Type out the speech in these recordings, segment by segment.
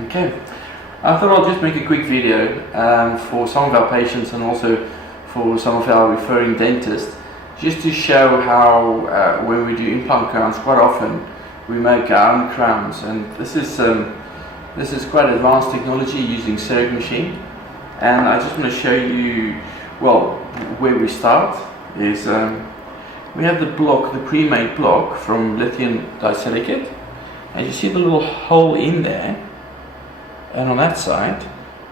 Okay, I thought I'll just make a quick video for some of our patients and also for some of our referring dentists, just to show how when we do implant crowns, quite often we make our own crowns, and this is quite advanced technology using CEREC machine. And I just want to show you, well, where we start is we have the block, the pre-made block from lithium disilicate, and you see the little hole in there. And on that side,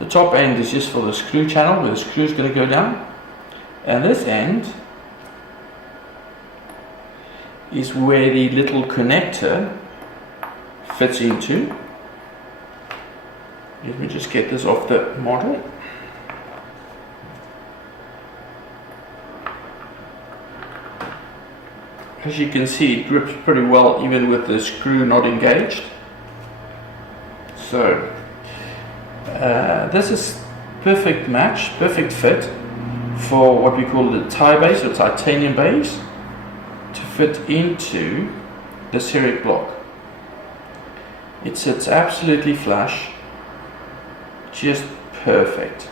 the top end is just for the screw channel where the screw is going to go down, and this end is where the little connector fits into. Let me just get this off the model. As you can see, it grips pretty well even with the screw not engaged. So this is perfect match, perfect fit for what we call the tie base or titanium base to fit into the CEREC block. It sits absolutely flush, just perfect.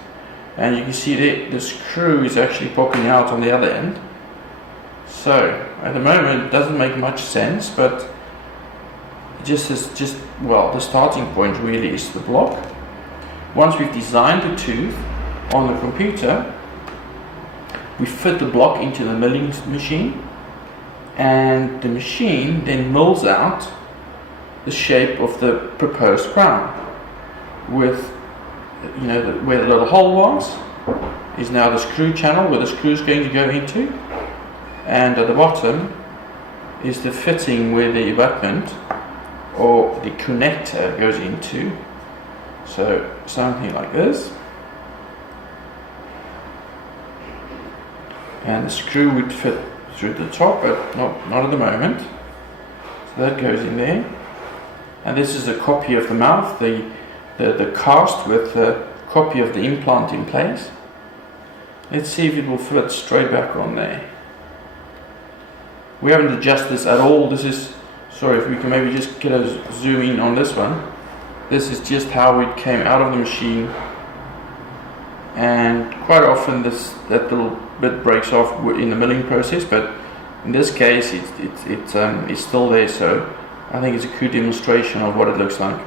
And you can see the screw is actually popping out on the other end. So at the moment it doesn't make much sense, but well, the starting point really is the block. Once we've designed the tooth on the computer, we fit the block into the milling machine, and the machine then mills out the shape of the proposed crown. With, where the little hole was is now the screw channel where the screw is going to go into, and at the bottom is the fitting where the abutment or the connector goes into. So something like this, and the screw would fit through the top, but not at the moment. So that goes in there, and this is a copy of the mouth, the cast with a copy of the implant in place. Let's see if it will fit straight back on there. We haven't adjusted this at all. This is, sorry, if we can maybe just get a zoom in on this one. This is just how it came out of the machine, and quite often that little bit breaks off in the milling process, but in this case it's still there, so I think it's a good demonstration of what it looks like.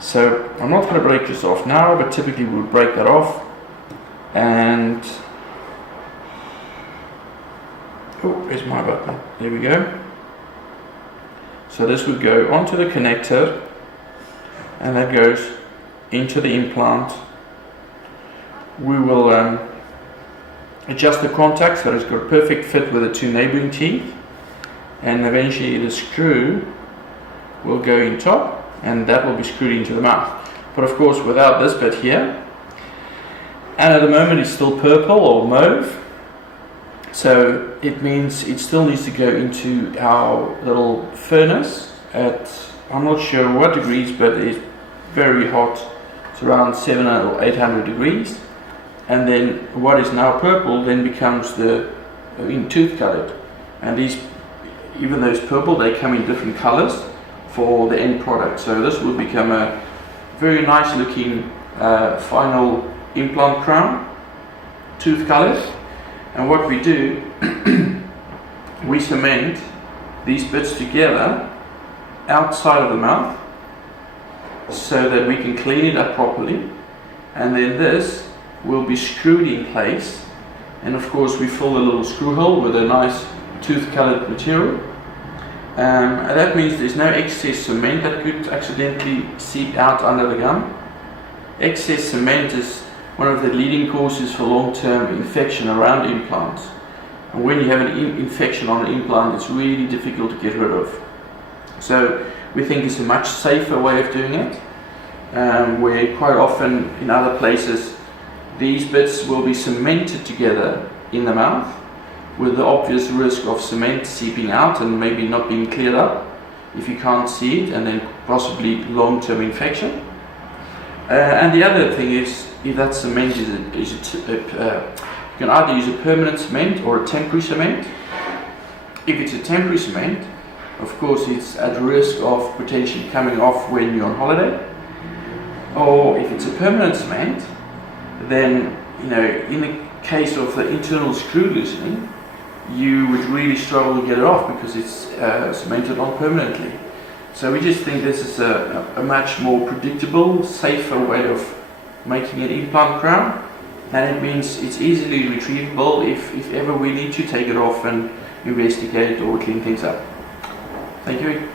So I'm not going to break this off now, but typically we would break that off, and oh, where's my button? There we go. So this would go onto the connector, and that goes into the implant. We will adjust the contact so it's got a perfect fit with the two neighboring teeth, and eventually the screw will go in top, and that will be screwed into the mouth. But of course without this bit here, and at the moment it's still purple or mauve, so it means it still needs to go into our little furnace at, I'm not sure what degrees, but it's very hot. It's around 700 or 800 degrees, and then what is now purple then becomes the tooth colored, and these, even though it's purple, they come in different colors for the end product. So this will become a very nice looking final implant crown, tooth colored. And what we do, we cement these bits together outside of the mouth so that we can clean it up properly, and then this will be screwed in place, and of course we fill the little screw hole with a nice tooth colored material. And that means there's no excess cement that could accidentally seep out under the gum. Excess cement is one of the leading causes for long-term infection around implants, and when you have an infection on an implant, it's really difficult to get rid of. So we think it's a much safer way of doing it, where quite often in other places these bits will be cemented together in the mouth, with the obvious risk of cement seeping out and maybe not being cleared up if you can't see it, and then possibly long-term infection. And the other thing is, if that cement you can either use a permanent cement or a temporary cement. If it's a temporary cement, of course it's at risk of potentially coming off when you're on holiday. or if it's a permanent cement, then, you know, in the case of the internal screw loosening, you would really struggle to get it off because it's cemented on permanently. So we just think this is a much more predictable, safer way of making an implant crown, and it means it's easily retrievable if ever we need to take it off and investigate or clean things up. Thank you.